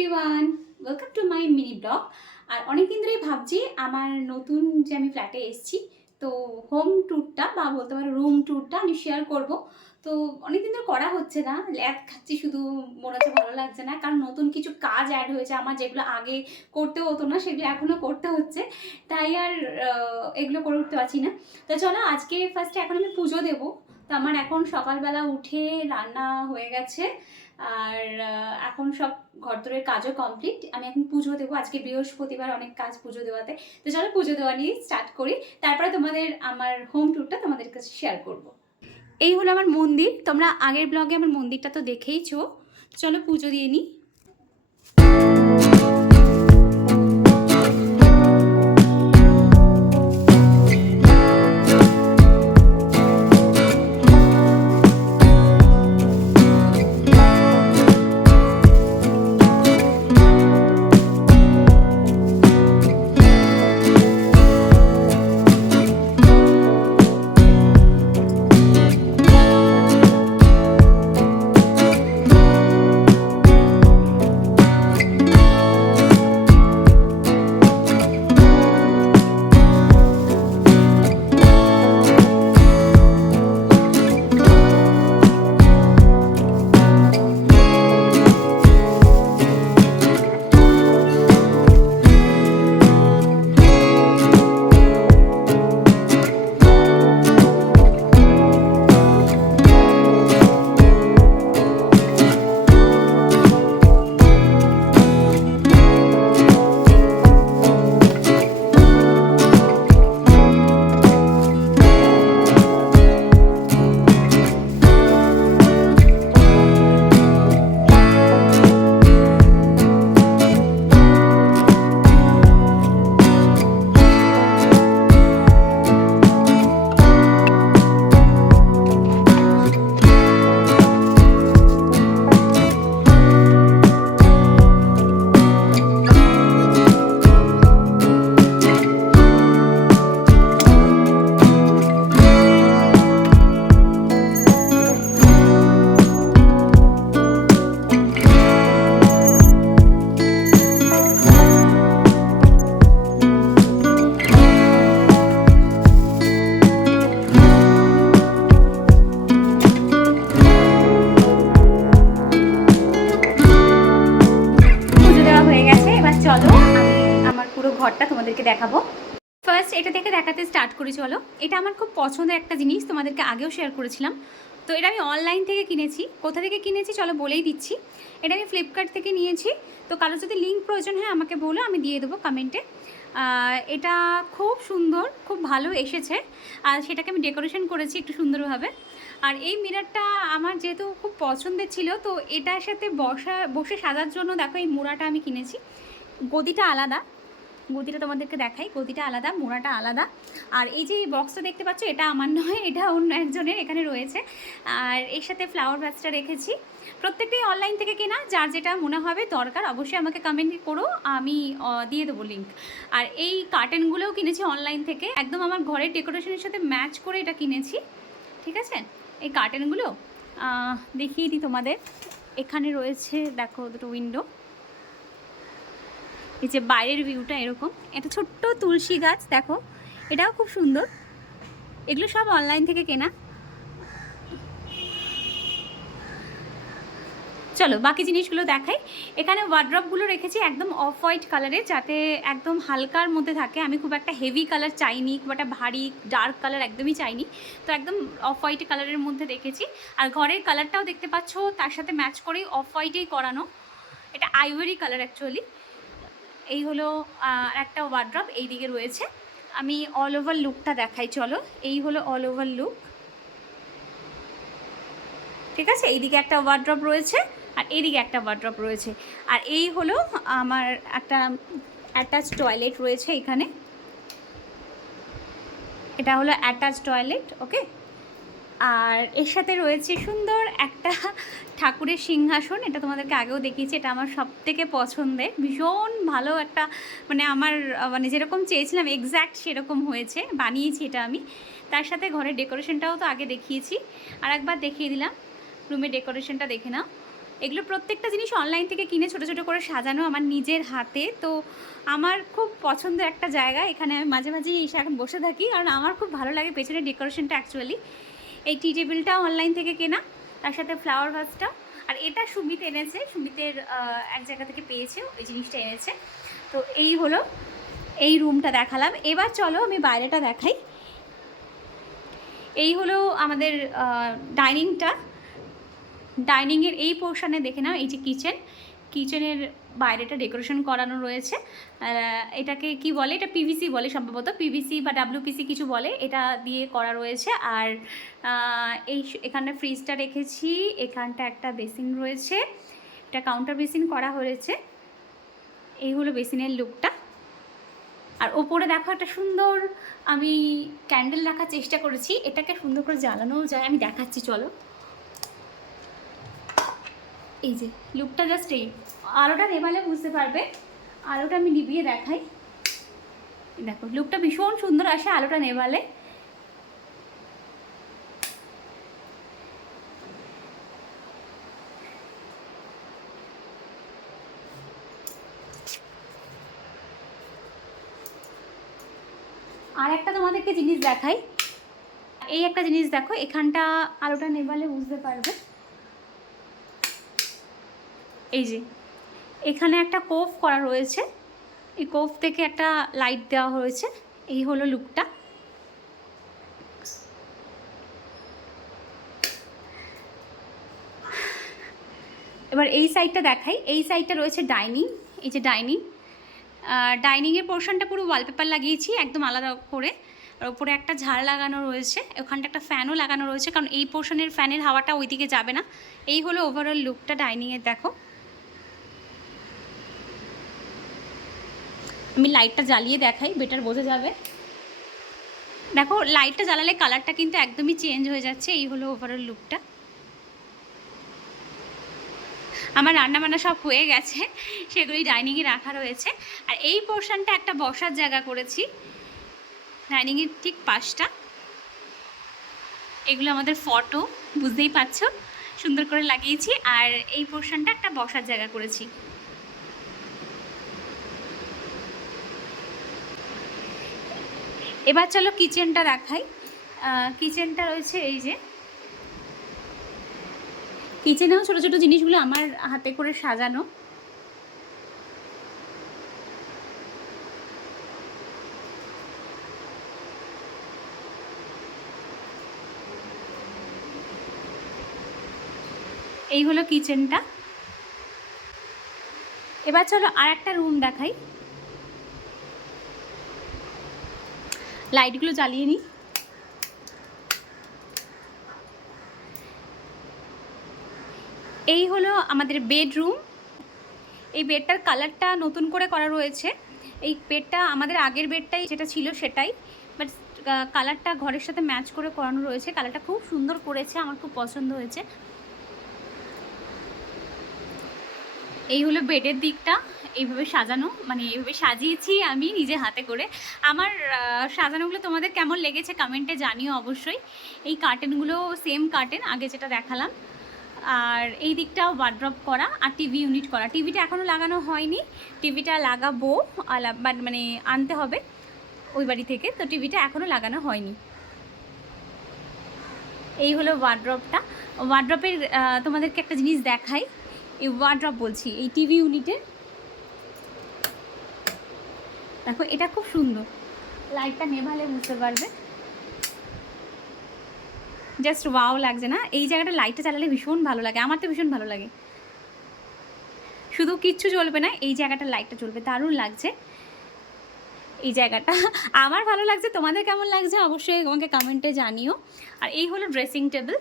Everyone, welcome to my mini blog. আর অনেকদিন ধরেই ভাবছি আমার নতুন যে আমি ফ্ল্যাটে এসেছি, তো হোম ট্যুরটা বা বলতে পারো রুম ট্যুরটা আমি শেয়ার করব। তো অনেকদিন ধরে করা হচ্ছে না, ল্যাদ খাচ্ছি শুধু, মনে হচ্ছে ভালো লাগছে না, কারণ নতুন কিছু কাজ অ্যাড হয়েছে আমার, যেগুলো আগে করতে হতো না সেগুলো এখনও করতে হচ্ছে, তাই আর এগুলো করে উঠতে পারছি না। তো চলো আজকে ফার্স্টে এখন আমি পুজো দেবো। তো আমার এখন সকালবেলা উঠে রান্না হয়ে গেছে, আর এখন সব ঘরদোরের কাজও কমপ্লিট। আমি এখন পুজো দেবো, আজকে বৃহস্পতিবার, অনেক কাজ পুজো দেওয়াতে। তো চলো পুজো দেওয়া নিয়ে স্টার্ট করি, তারপরে তোমাদের আমার হোম ট্যুরটা তোমাদের কাছে শেয়ার করব। এই হলো আমার মন্দির, তোমরা আগের ব্লগে আমার মন্দিরটা তো দেখেইছো। চলো পুজো দিয়ে নিই। চলো আমি আমার পুরো ঘরটা তোমাদেরকে দেখাবো। ফার্স্ট এটা থেকে দেখাতে স্টার্ট করি। চলো, এটা আমার খুব পছন্দের একটা জিনিস, তোমাদেরকে আগেও শেয়ার করেছিলাম। তো এটা আমি অনলাইন থেকে কিনেছি। কোথা থেকে কিনেছি চলো বলেই দিচ্ছি। এটা আমি ফ্লিপকার্ট থেকে নিয়েছি। তো কারো যদি লিঙ্ক প্রয়োজন হয় আমাকে বলো, আমি দিয়ে দেবো কমেন্টে। এটা খুব সুন্দর, খুব ভালো এসেছে, আর সেটাকে আমি ডেকোরেশন করেছি একটু সুন্দরভাবে। আর এই মিররটা আমার যেহেতু খুব পছন্দের ছিল, তো এটার সাথে বসে সাজার জন্য দেখো এই মোড়াটা আমি কিনেছি। গদিটা আলাদা, গদিটা তোমাদেরকে দেখাই, গদিটা আলাদা, মোড়াটা আলাদা। আর এই যে বক্সটা দেখতে পাচ্ছ, এটা আমার নয়, এটা অন্য একজনের এখানে রয়েছে। আর এর সাথে ফ্লাওয়ার ভাসটা রেখেছি। প্রত্যেকটাই অনলাইন থেকে কেনা, যার যেটা মনে হবে দরকার অবশ্যই আমাকে কমেন্ট করো, আমি দিয়ে দেবো লিঙ্ক। আর এই কার্টেনগুলোও কিনেছি অনলাইন থেকে, একদম আমার ঘরের ডেকোরেশনের সাথে ম্যাচ করে এটা কিনেছি। ঠিক আছে, এই কার্টেনগুলো দেখিয়ে দিই তোমাদের। এখানে রয়েছে দেখো দুটো উইন্ডো, এই যে বাইরের ভিউটা এরকম। একটা ছোট্ট তুলসী গাছ দেখো, এটাও খুব সুন্দর। এগুলো সব অনলাইন থেকে কেনা। চলো বাকি জিনিসগুলো দেখাই। এখানে ওয়ার্ড্রপগুলো রেখেছি একদম অফ হোয়াইট কালারের, যাতে একদম হালকার মধ্যে থাকে। আমি খুব একটা হেভি কালার চাইনি, খুব একটা ভারী ডার্ক কালার একদমই চাইনি, তো একদম অফ হোয়াইট কালারের মধ্যে রেখেছি। আর ঘরের কালারটাও দেখতে পাচ্ছ তার সাথে ম্যাচ করেই অফ হোয়াইটেই করানো। এটা আইভরি কালার অ্যাকচুয়ালি। এই হলো একটা ওয়ার্ড্রপ, এই দিকে রয়েছে। আমি অল ওভার লুকটা দেখাই চলো। এই হলো অল ওভার লুক, ঠিক আছে। এইদিকে একটা ওয়ার্ড্রপ রয়েছে, আর এইদিকে একটা ওয়ার্ড্রপ রয়েছে। আর এই হলো আমার একটা অ্যাটাচ টয়লেট রয়েছে এখানে। এটা হলো অ্যাটাচ টয়লেট, ওকে। আর এর সাথে রয়েছে সুন্দর একটা ঠাকুরের সিংহাসন, এটা তোমাদেরকে আগেও দেখিয়েছি। এটা আমার সবথেকে পছন্দের, ভীষণ ভালো একটা, মানে আমার মানে যেরকম চেয়েছিলাম এক্স্যাক্ট সেরকম হয়েছে, বানিয়েছি এটা আমি। তার সাথে ঘরের ডেকোরেশনটাও তো আগে দেখিয়েছি, আর একবার দেখিয়ে দিলাম। রুমের ডেকোরেশনটা দেখে নাও। এগুলো প্রত্যেকটা জিনিস অনলাইন থেকে কিনে ছোটো ছোটো করে সাজানো আমার নিজের হাতে। তো আমার খুব পছন্দের একটা জায়গা, এখানে আমি মাঝে মাঝে এসে এখন বসে থাকি, কারণ আমার খুব ভালো লাগে পেছনের ডেকোরেশনটা অ্যাকচুয়ালি। এই টি টেবিলটাও অনলাইন থেকে কেনা, তার সাথে ফ্লাওয়ার ভাসটা। আর এটা সুমিত এনেছে, সুমিতের এক জায়গা থেকে পেয়েছে, ওই জিনিসটা এনেছে। তো এই হলো, এই রুমটা দেখালাম। এবার চলো আমি বাইরেটা দেখাই। এই হলো আমাদের ডাইনিংটা। ডাইনিংয়ের এই পোর্শনে দেখে নাও, এই যে কিচেন, কিচেনের বাইরেটা ডেকোরেশন করানো রয়েছে। এটাকে কি বলে, এটা পিভিসি বলে সম্ভবত, পিভিসি বা ডাব্লিউপিসি কিছু বলে, এটা দিয়ে করা রয়েছে। আর এখানে ফ্রিজটা রেখেছি, এখানটা একটা বেসিন রয়েছে, এটা কাউন্টার বেসিন করা হয়েছে। এই হলো বেসিনের লুকটা। আর ওপরে দেখো একটা সুন্দর আমি ক্যান্ডেল রাখার চেষ্টা করেছি, এটাকে সুন্দর করে জ্বালানোও যায়, আমি দেখাচ্ছি চলো। এই যে লুকটা জাস্ট এই, আলোটা নেভালে বুঝতে পারবে, আলোটা আমি নিভিয়ে দেখাই। দেখো লুকটা ভীষণ সুন্দর আসে আলোটা নেভালে। আর একটা তোমাদেরকে জিনিস দেখাই, এই একটা জিনিস দেখো, এখানটা আলোটা নেভালে বুঝতে পারবে। এই যে এখানে একটা কোফ করা রয়েছে, এই কোফ থেকে একটা লাইট দেওয়া হয়েছে। এই হলো লুকটা। এবার এই সাইডটা দেখাই, এই সাইডটা রয়েছে ডাইনিং। এই যে ডাইনিং, ডাইনিংয়ের পোর্শনটা পুরো ওয়ালপেপার লাগিয়েছি একদম আলাদা করে। আর ওপরে একটা ঝাড় লাগানো রয়েছে, ওখানটা একটা ফ্যানও লাগানো রয়েছে, কারণ এই পোর্শনের ফ্যানের হাওয়াটা ওইদিকে যাবে না। এই হলো ওভারঅল লুকটা ডাইনিংয়ের। দেখো আমি লাইটটা জ্বালিয়ে দেখাই, বেটার বোঝা যাবে। দেখো লাইটটা জ্বালালে কালারটা কিন্তু একদমই চেঞ্জ হয়ে যাচ্ছে। এই হলো ওভারঅল লুকটা। আমার রান্নাবান্না সব হয়ে গেছে, সেগুলি ডাইনিংয়ে রাখা রয়েছে। আর এই পোর্শনটা একটা বসার জায়গা করেছি ডাইনিংয়ের ঠিক পাশটা। এগুলো আমাদের ফটো, বুঝতেই পারছো সুন্দর করে লাগিয়েছি। আর এই পোর্শনটা একটা বসার জায়গা করেছি। এবার চলো কিচেনটা দেখাই। কিচেনটা রয়েছে এই যে, কিচেনেও ছোটো ছোটো জিনিসগুলো আমার হাতে করে সাজানো। এই হলো কিচেনটা। এবার চলো আর একটা রুম দেখাই, লাইটগুলো জ্বালিয়ে নিই। এই হলো আমাদের বেডরুম। এই বেডটার কালারটা নতুন করে করা রয়েছে। এই বেডটা আমাদের আগের বেডটাই যেটা ছিল সেটাই, বাট কালারটা ঘরের সাথে ম্যাচ করে করানো রয়েছে। কালারটা খুব সুন্দর করেছে, আমার খুব পছন্দ হয়েছে। এই হলো বেডের দিকটা, এইভাবে সাজানো, মানে এইভাবে সাজিয়েছি আমি নিজে হাতে করে। আমার সাজানোগুলো তোমাদের কেমন লেগেছে কমেন্টে জানিও অবশ্যই। এই কার্টেনগুলো সেম কার্টেন আগে যেটা দেখালাম। আর এই দিকটা ওয়ার্ড্রপ করা আর টিভি ইউনিট করা। টিভিটা এখনও লাগানো হয়নি, টিভিটা লাগাবো, বাট মানে আনতে হবে ওই বাড়ি থেকে, তো টিভিটা এখনও লাগানো হয়নি। এই হলো ওয়ার্ড্রপটা। ওয়ার্ড্রপের তোমাদেরকে একটা জিনিস দেখাই, এই ওয়ার্ড্রপ বলছি, এই টিভি ইউনিটের দেখো, এটা খুব সুন্দর, লাইটটা নেভালে বুঝতে পারবে, জাস্ট ওয়াও লাগছে না? এই জায়গাটা লাইটটা চালালে ভীষণ ভালো লাগে, আমার তো ভীষণ ভালো লাগে। শুধু কিচ্ছু জ্বলবে না, এই জায়গাটা লাইটটা জ্বলবে, দারুণ লাগছে এই জায়গাটা। আমার ভালো লাগছে, তোমাদের কেমন লাগছে অবশ্যই আমাকে কমেন্টে জানিও। আর এই হলো ড্রেসিং টেবিল।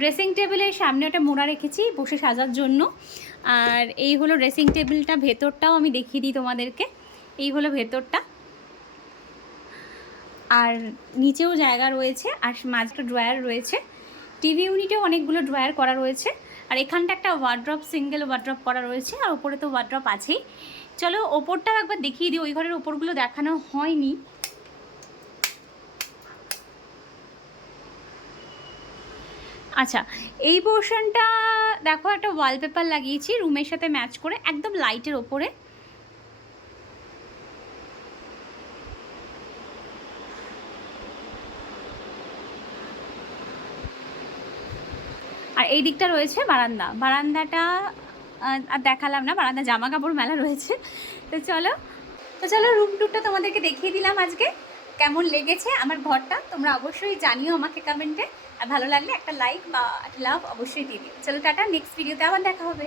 ড্রেসিং টেবিলের সামনে একটা মোড়া রেখেছি বসে সাজার জন্য। আর এই হলো ড্রেসিং টেবিলটা, ভেতরটাও আমি দেখিয়ে দিই তোমাদেরকে। এই হলো ভেতরটা, আর নিচেও জায়গা রয়েছে, আর মাঝটা ড্রয়ার রয়েছে। টিভি ইউনিটেও অনেকগুলো ড্রয়ার করা রয়েছে। আর এখানটা একটা ওয়ার্ড্রপ, সিঙ্গেল ওয়ার্ড্রপ করা রয়েছে, আর ওপরে তো ওয়ার্ড্রপ আছেই। চলো ওপরটাও একবার দেখিয়ে দিই, ওই ঘরের ওপরগুলো দেখানো হয়নি। আচ্ছা, এই পোর্শনটা দেখো একটা ওয়ালপেপার লাগিয়েছি রুমের সাথে ম্যাচ করে একদম লাইটের ওপরে। আর এই দিকটা রয়েছে বারান্দা। বারান্দাটা আর দেখালাম না, বারান্দা জামা কাপড় মেলা রয়েছে। তো চলো রুম ট্যুরটা তোমাদেরকে দেখিয়ে দিলাম আজকে। কেমন লেগেছে আমার ঘরটা তোমরা অবশ্যই জানিও আমাকে কমেন্টে। আর ভালো লাগলে একটা লাইক বা একটা লাভ অবশ্যই দিয়ে দিও। চলো টাটা, নেক্সট ভিডিওতে আবার দেখা হবে।